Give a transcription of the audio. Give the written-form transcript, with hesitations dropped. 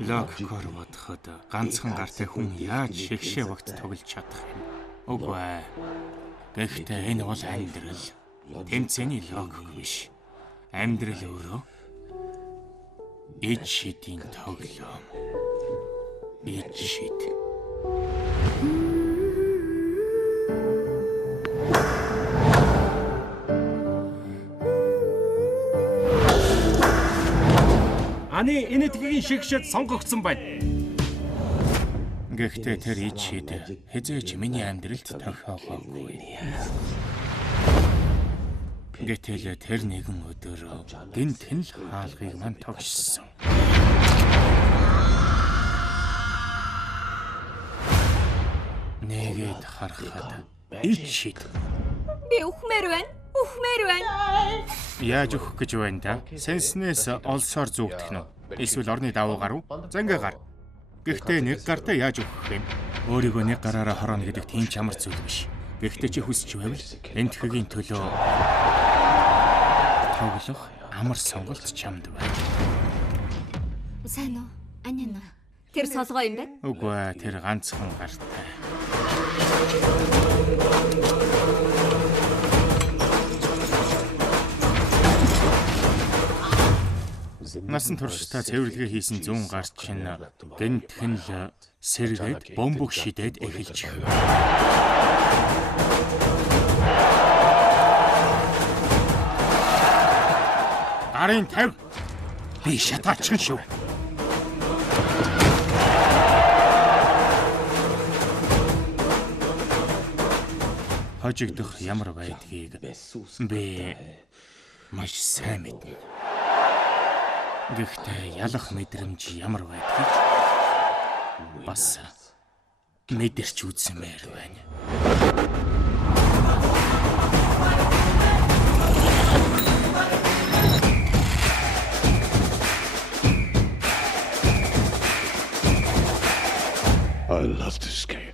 Логикоор бодоход ганцхан гартай хүн яаж шигшээ вагт тоглож чадах юм? Үгүй ээ. Гэхдээ энэ бол амьдрал. Тэмцээний логик биш. Амьдрал өөрөө ид шидийн тоглоом. Ид шид. Аны энэ тгийн шигшэд сонгогдсон байна. Гэхдээ тэр ид шид хязгаарч миний амьдралд тохиогоогүй. Гэтэл тэр нэгэн өдөр гинтэн л хаалгыг мань тогшсон. Нэгэд харахад ид шид. Би үхмээр байна. Үхмээр байна. Яаж өгөх гэж байна та? Сенснээс олсоор зүгдэх нь. Эсвэл орны давуу гар уу? Зангаа гар. Гэхдээ нэг гартаа яаж өгөх юм? Өөрийгөө нэг гараараа хорооно гэдэг тийм ч амар зүйл биш. Гэхдээ чи хүсч байвал энэ тхигийн төлөө тоглох амар сонголт чамд байна. Сайн уу? Аняна. Тэр солгоо юм байна? Үгүй ээ, тэр ганцхан гартай. Насан туршдаа цэвэрлэгээ хийсэн зүүн гар чинь гинтхэн л сэргээд бомбог шидээд эхэлж. Гарын 50. Би шатаачин шүү. Хожигдох ямар байдгийг би маш сайн мэднэ. Гэхдээ ялах мэдрэмж ямар байдгийг бас мэдэрч үзмээр байна. I love this game.